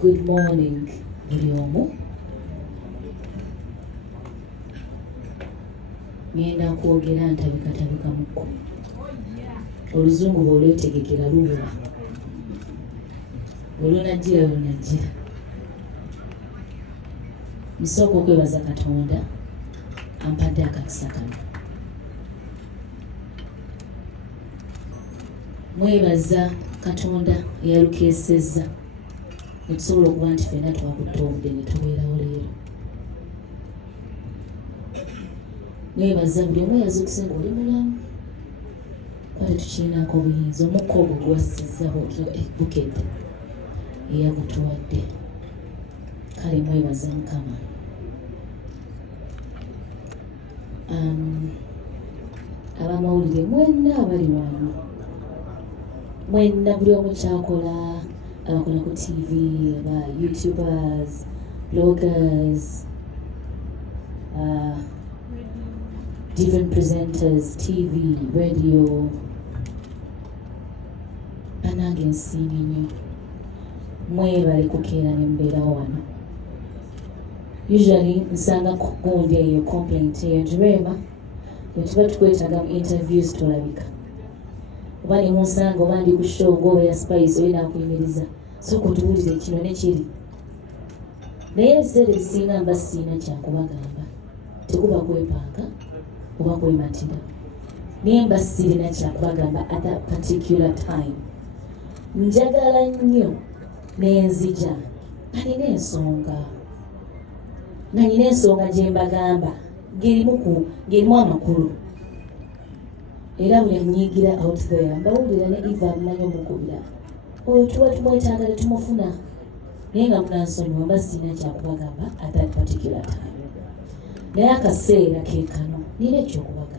Good morning, buli omu. Ngenda kwogera ntabikatabika mukko. Oluzungu bw'olwetegekera lubula. Olunajjira lunajjira. Nsooka okwebaza Katonda ampadde akakisa kano. Mwebaza Katonda eyalukeesezza ne tusobola okuba nti ffenna twakutte obudde ne tubeerawo leero. Mwebaza buli omu yazukuse ng'oli mulamu. Kwate tukiinaako obuyinza omukka ogwo gwassizza bukedde eyagutuwadde. Kale mwebaza Mukama. Abamawulire mwenna abali wano, mwenna buli omu kyakola, abakola ku TV, aba YouTubers, bloggers, different presenters, TV, radio. Banange nsiimye nnyo. Mwebale kukeera ne mbeerawo wano. Usually nsanga gundi eyo complaint eyo nti Rema bwe tuba tukwetaaga mu interviews tolabika. Oba ne munsanga oba ndi ku show ng'oba ya Spice oyo naakuyimiriza. Sooka otubuulire kino ne kiri. Naye ebiseera ebisinga mba siina kyakubagamba. Tekuba kwepanga oba kwematira. Naye mba sirina kyakubagamba at that particular time. Njagala nnyo n'enzija nga nina ensonga. Nga nina ensonga gye mbagamba ng'erimu amakulu. Era buli anyiigira out there mbawulira ne Eva amumanyi omukubira. Oyo tuba tumwetaaga ne tumufuna. Naye nga munansonyiwa mba sirina kyakubagamba at that particular time. Naye akaseera ke kano nina ekyokubagamba.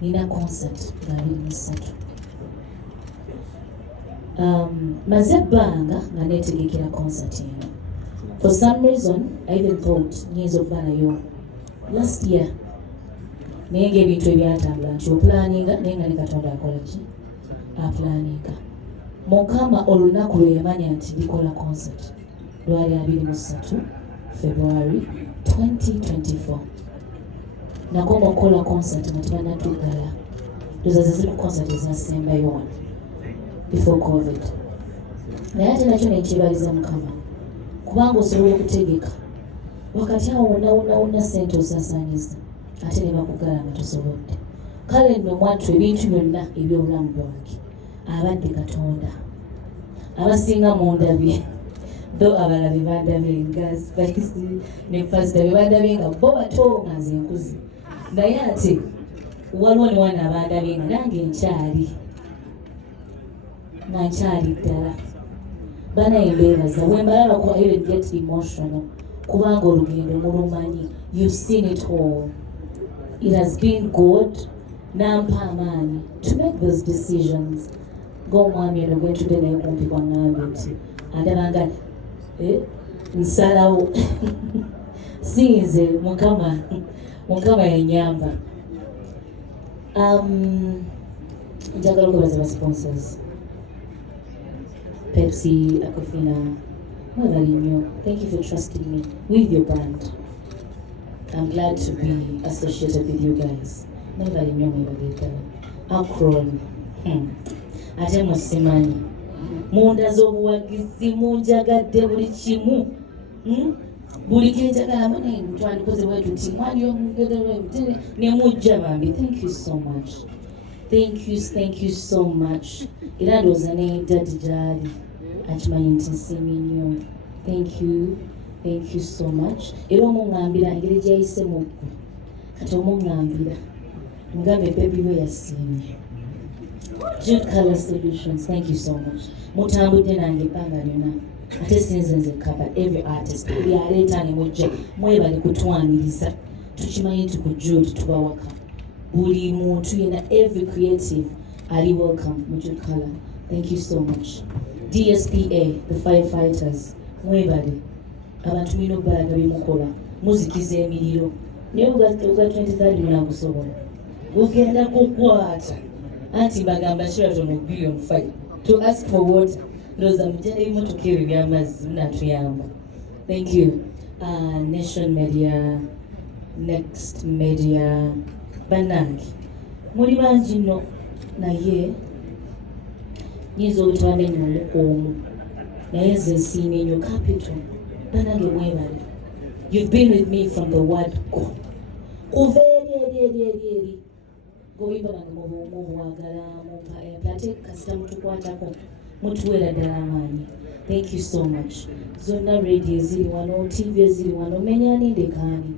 Nina concert nga 23. Maze ebbanga nga neetegekera concert eno. For some reason, I even thought nyinza okuba nayo last year. Naye ng'ebintu ebyatambula nti opulaninga naye nga ne Katonda akola ki? Apulaninga. Mukama olunaku lwe yamanya nti likola concert lwali 23 February 2024. Nakoma okukola concert nga tebannatuggala. Ndoza zimu concert ezinasembayo wano before COVID. Naye ate nakyo nekyebaliza Mukama. Kubanga osobola okutegeka. Wakati awo wonna ssente osaasaanyiza. Ate ne bakugala nga tosobodde. Kale nno mwattu ebintu byonna eby'obulamu bwange abadde Katonda. Abasinga mundabye. Though abalabe bandabye nga Spice ne Pastor bandabye nga bo bato nga nze nkuze. Naye ate waliwo ne wana abandabye nga nange nkyali. Nga nkyali ddala. Banaye mbeebaza. When mbalabako I even get emotional. Kubanga olugendo mulumanyi. You've seen it all. It has been good. Nampa amaanyi to make those decisions. Ng'omwami eno gwe ntudde naye kumpi kwangambe nti andabanga nsalawo sinze Mukama yannyamba. Njagala okwebaza ba sponsors. Pepsi, Aquafina, mwebali nnyo. Thank you for trusting me with your brand. I'm glad to be associated with you guys. Mwebali nnyo mwebali ddala. ALLANCRUZ. Ate musimanyi. Munda z'obuwagizi munjagadde buli kimu. Buli kenjagala mune twalikoze bwe tuti mwali omugedere mutene ne mujja Bambi. Thank you so much. Thank you so much. Era ndowooza ne Daddy gyali akimanyi nti nsiimye nnyo. Thank you so much. Era omuŋŋambira engeri gy'ayise mu ggwe. Kati omuŋŋambira ngambe baby we yasiimye. Jude Color Solutions, thank you so much. Mutambudde nange ebbanga lyonna. Ate sinze nzekka, but every artist buli aleeta ne mujja mwebale kutwaniriza. Tukimanyi nti ku Jude tuba waka. Buli muntu yena every creative ali welcome mu Jude Color. Thank you so much. DSPA, the firefighters, mwebale. Abantu mulina okubalaga byemukola. Muzikiza emiriro. Naye obwa 23rd munaagusobola. Gugenda kukwata. Anti bagamba Sheraton will be on fire to ask for water. Rosa mujane bimotoka ebyo by'amazzi munatuyamba. Thank you. Nation Media, Next Media, bannange muli bangi nno naye nyinza obutwamenye omu naye nze nsiimye nnyo capital bannange mwebale. You've been with me from the word go. Kuva eri ng'obuyimba bange mubwagala mumpa ate kasita mutukwatako mutuweera ddala amaanyi. Thank you so much. Zonna radio eziri wano, TV eziri wano, menyani ndekaani.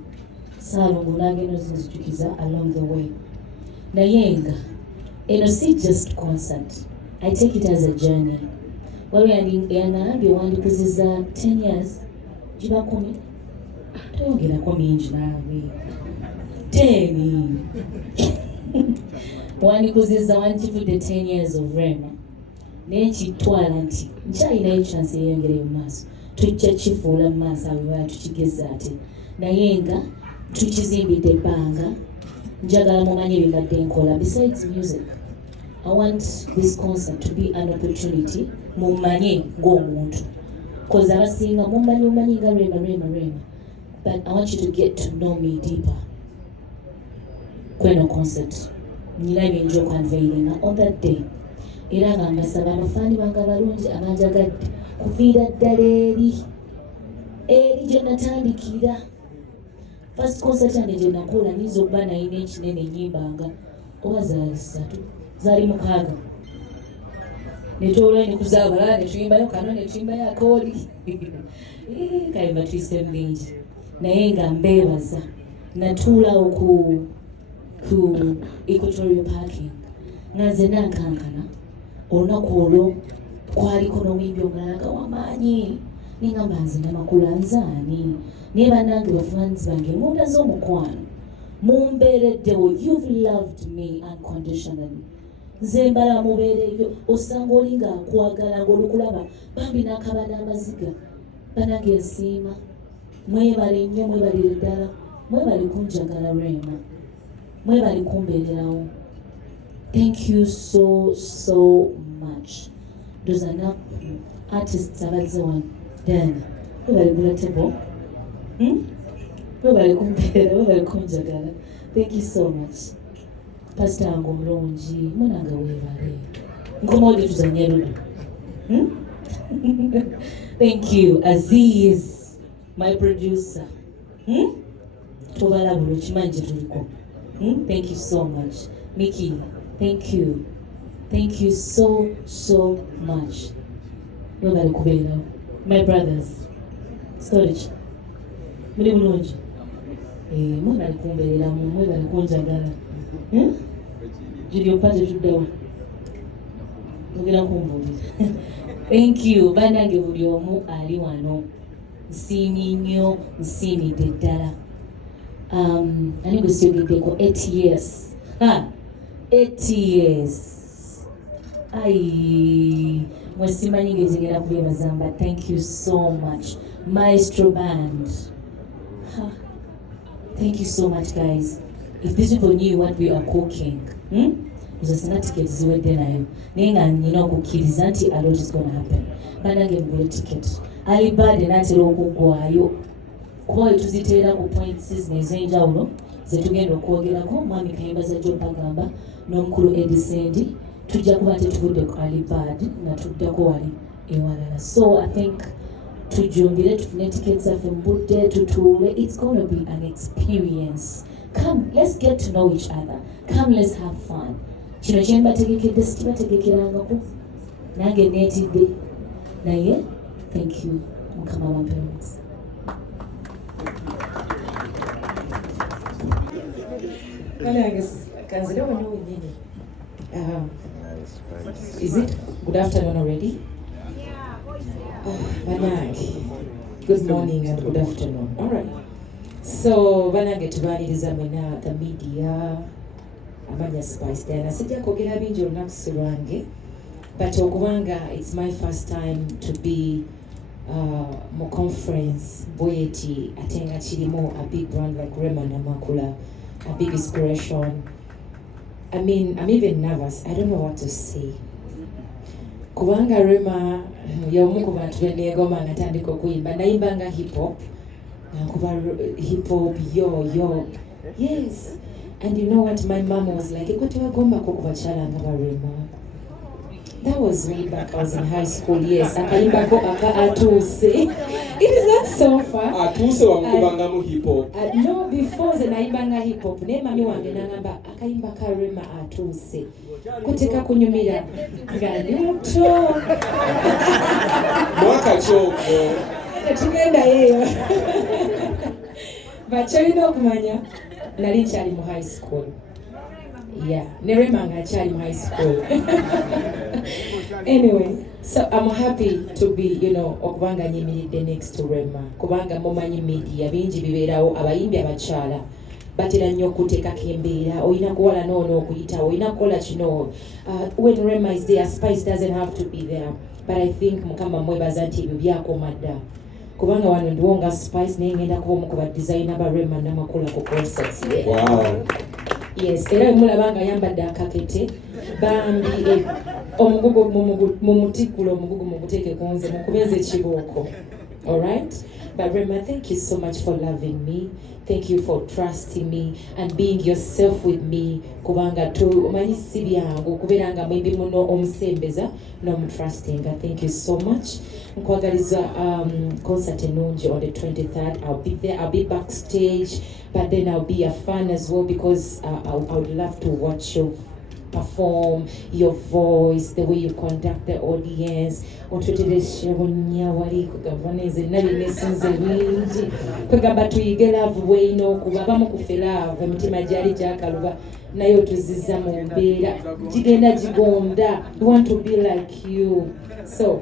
Saalongo n'agenda zinzijukiza along the way. Naye nga eno si just concert. I take it as a journey. Waliwo yanambye wandikuzizza 10 years giba 10. Toyogerako mingi naawe. 10. Wandikuzizza wandikivudde 10 years of Rema. Naye kitwala nti nkyalinayo chance eyeyongere mu maaso. Tujja kifuula mu maaso awo bwala tukigeza ate. Naye nga tukizimbidde ebbanga njagala mumanye ebibadde nkola. Besides music, I want this concert to be an opportunity mumanye ng'omuntu. Because abasinga mumanyi nga Rema. But I want you to get to know me deeper. Kweno concert. Nina ebinja okwanveilinga on that day. Era nga mbasaba abafaani bange abalungi abanjagadde kuviira ddala eri gye natandikira. First concert yange gye nakola nizo okuba nayina ekinene nyimbanga oba zaali 3 zaali 6 netwolwa ne kuzaabala ne tuyimbayo kano ne tuyimbayo akooli kayimba tuyise bingi naye nga mbeebaza natuulawo ku Equatorial Parking nga nze nankankana olunaku olwo kwaliko n'omuyimbi omulala nga wamaanyi ningamba nze Namakula nzaani naye bannange bavunaanyizibwa bange munda z'omukwano mumbeereddewo. You've loved me unconditionally. Nze mbala mubeereyo osanga oli ng'akwagala ng'olukulaba Bambi n'akaba n'amaziga. Bannange nsiima mwebale nnyo mwebalire ddala mwebale kunjagala Rema mwebale kumbeererawo. Thank you so much. Ndoza na artists abazze wano Dani mwebale gulatebo mwebale kumbeera mwebale kunjagala. Thank you so much. Pastor wange omulungi munange weebale nkomaodde tuzanye ludo. Thank you Aziz, my producer. Tobalabula okimanyi gye tuliko. Thank you so much. Mickey, thank you. Thank you so much. Mwebale kubeerawo. My brothers. Storage. Muli bulungi. Mwebale kumbeereramu, mwebale kunjagala. Julio Pate tuddawa. Mugenda kumbuulira. Thank you. Bannange buli omu ali wano. Nsiimye nnyo, nsiimidde ddala. Ani gwe siyogeddeko 8 years. 8 years. Mwe simanyi ng'ezigenda kubeebazamba. Thank you so much. Maestro Band. Thank you so much, guys. If these people knew what we are cooking, sina ticket ziwedde nayo. Naye nga nina okukkiriza nti a lot is gonna happen. Bannange mugule ticket. Alibadde n'atera okuggwayo. Kuba we tuziteera ku points ez'enjawulo ze tugenda okwogerako. Mwami Kayimbaza Job agamba n'omukulu Edisendi tujja kuba tetuvudde ku Alibad nga tuddako wali ewalala. So I think tujumbire tufune tickets zaffe mu budde tutuule. It's gonna be an experience. Come, let's get to know each other. Come, let's have fun. Kino kye mbategekedde sikibategekerangako. Nange neetidde. Naye, thank you. Mukama wampeereza. Is it good afternoon already? Banange, good morning and good afternoon. All right. So banange tubaliriza mwena the media amanya Spice Diana sijja kwogera bingi olunaku si lwange but okubanga it's my first time to be mu conference bweti ate nga kirimu a big brand like Rema Namakula, a big inspiration. I'm even nervous. I don't know what to say. Kubanga Rema y'omu ku bantu be neegoma natandika okuyimba nayimbanga hip hop nankuba hip hop yo yes. And you know what, my mom was like ekwe tewagombako ku bakyala nga ba Rema. That was way back, I was in high school, yes. Akayimbako aka atuuse. It is not so far. Atuuse wamukubangamu hip hop. No, before ze nayimbanga hip hop. Ne mami wange nangamba akayimba ka Rema atuuse. Kuteka kunyumira. Nga nyuto. Mwaka choko. Tugenda yeyo. Bacholina okumanya. Nali nkyali mu high school. Yeah, ne Rema nga akyali mu high school. Anyway, so I'm happy to be, okubanga nyimiridde next to Rema. Kubanga mumanyi media bingi bibeerawo abayimbi abakyala batera nnyo okuteekako embeera, olina kuwala noono okuyitawo, olina kukola kino. When Rema is there, Spice doesn't have to be there. But I think Mukama mwebaza nti ebyo byakoma dda. Kubanga wano ndiwo nga Spice naye ngenda kuba omu ku badesigner ba Rema Namakula ku concerts. Wow. Yes, era mulabanga yambadde akakete Bambi omugugu mu mutikula omugugu mu buteeke kunze mukubeze ekibooko. All right? But Rema, thank you so much for loving me. Thank you for trusting me and being yourself with me. Kubanga tu omanyi si byangu okubeera nga mwembi muno omusembeza n'omutrustinga. Thank you so much. Nkwagaliza concert ennungi on the 23rd. I'll be there. I'll be backstage, but then I'll be a fan as well because I would love to watch you perform, your voice, the way you conduct the audience. Otutereshe bunya wali kugaboneze nabi nesinze bingi kugamba tuyige love way no kubabamu kufela emitima gyali gyakaluba nayo tuziza mu mbeera gigenda gigonda. We want to be like you. So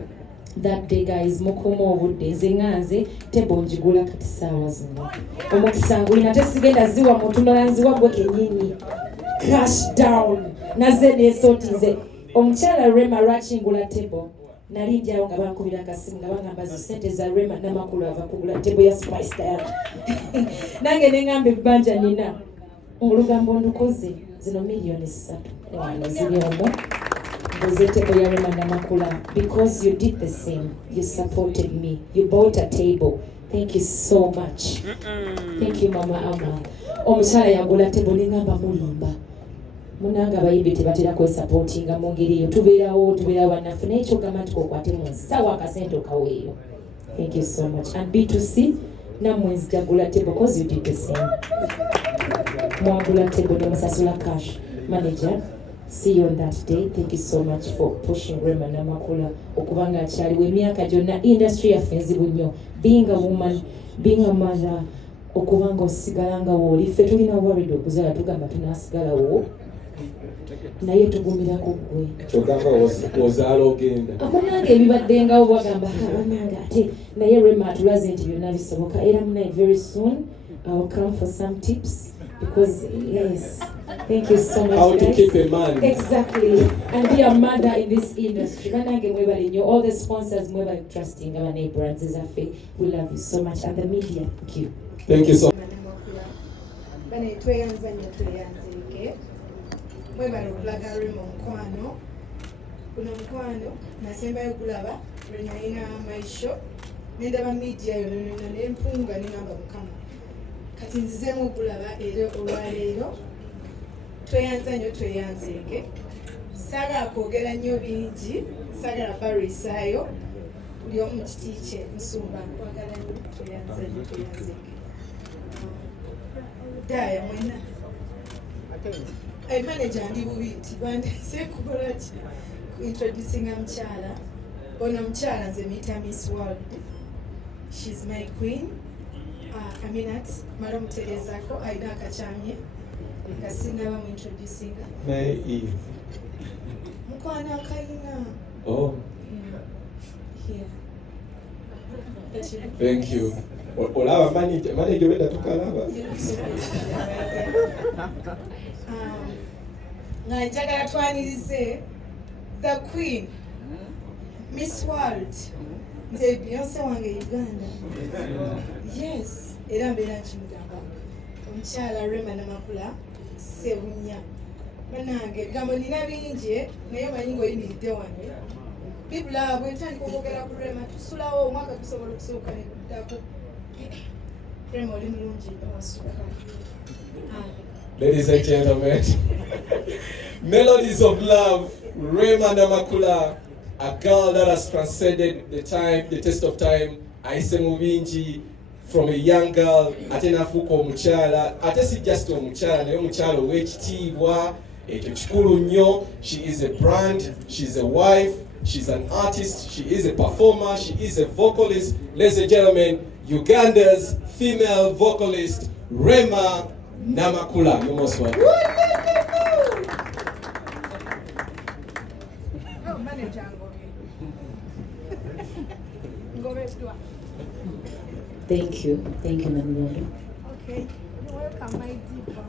that day guys mukuma obudde nze nganze tebo njigula kati saawa zino omukisa ngulina tesigenda ziwa mutunola nziwa gwe kenyini cash down naze nesoti nze omukyala Rema lwakingula tebo nali njawo nga bankubira akasimu nga bagamba zi sente za Rema Namakula ava kugula tebo ya Spice Dial. Nange nengamba ebbanja nina olugambo ndukoze zino miliyoni 3 wano ziri omwo ngoze tebo ya Rema Namakula because you did the same. You supported me. You bought a table. Thank you so much. Thank you Mama Ama. Omukyala yagula tebo nengamba mulimba munanga bayimbi tebatera kwesupportinga mu ngeri eyo tubeerawo bannaffe naye kyogamba nti kokwate mu nsawo akasente okaweeyo. Thank you so much. And B2C nammwe nzijagula table because you did the same. Mwagula table nemusasula cash. Manager, see you on that day. Thank you so much for pushing Rema Namakula okubanga akyaliwo emyaka gyonna industry yaffe nzibu nnyo. Being a woman, being a mother, okubanga osigalanga wooli ffe tulina worried okuzaala tugamba tunaasigalawo naye tugumirako gwe kyogamba ozaala ogenda amunange ebibaddengawo bagamba abanange ate naye Rema atulaze nti byonna bisoboka era munaye very soon I will come for some tips because yes, thank you so much. How to keep a man. Exactly. And be a mother in this industry. Banange mwebale nnyo, all the sponsors mwebale trusting our brands ezaffe. We love you so much and the media. Thank you. Thank you so much. Bane tweyanzike mwebale okulaga Rema Omukwano kuno Omukwano nasembayo okulaba lwenalina maisho nendaba media yonona nempunga nengamba Mukama kati nzizemu okulaba era olwaleero tweyanzike saagala kwogera nnyo bingi saagala barisaayo buli omu kiti kye nsumba nkwagala nnyo tweyanzike daya mwena manager ndi bubi nti bandese kukola ki introducinga mukyala ono mukyala nze muyita Miss World. She's my queen. Aminat mara muterezaako alina akakyamye kasinga bamu introducinga naye Eve mukwano akalina here. Thank you. Olaba manager wenda tukalaba nga njagala twanirize the queen Miss World nze Beyonce wange Uganda. Yes, era mbeera nkimugamba omukyala Rema Namakula sebunya banange ebigambo nina bingi naye omanyi ng'oyimiridde wange Ibula bwetandika okwogera ku Rema tusulawo omwaka tusobola okusooka ne kuddako. Rema oli mulungi awasuka. Ladies and gentlemen, Melodies of Love, Rema Namakula, a girl that has transcended the test of time. Aise mubinji, from a young girl, ate nafuuka omukyala, ate si just omukyala, naye omukyala ow'ekitiibwa, ekyo kikulu nnyo. She is a brand, she's a wife, she's an artist, she is a performer, she is a vocalist. Ladies and gentlemen, Uganda's female vocalist, Rema Namakula. You're most welcome. Oh, manager. Thank you, Namakula. Okay, you're welcome, my diva.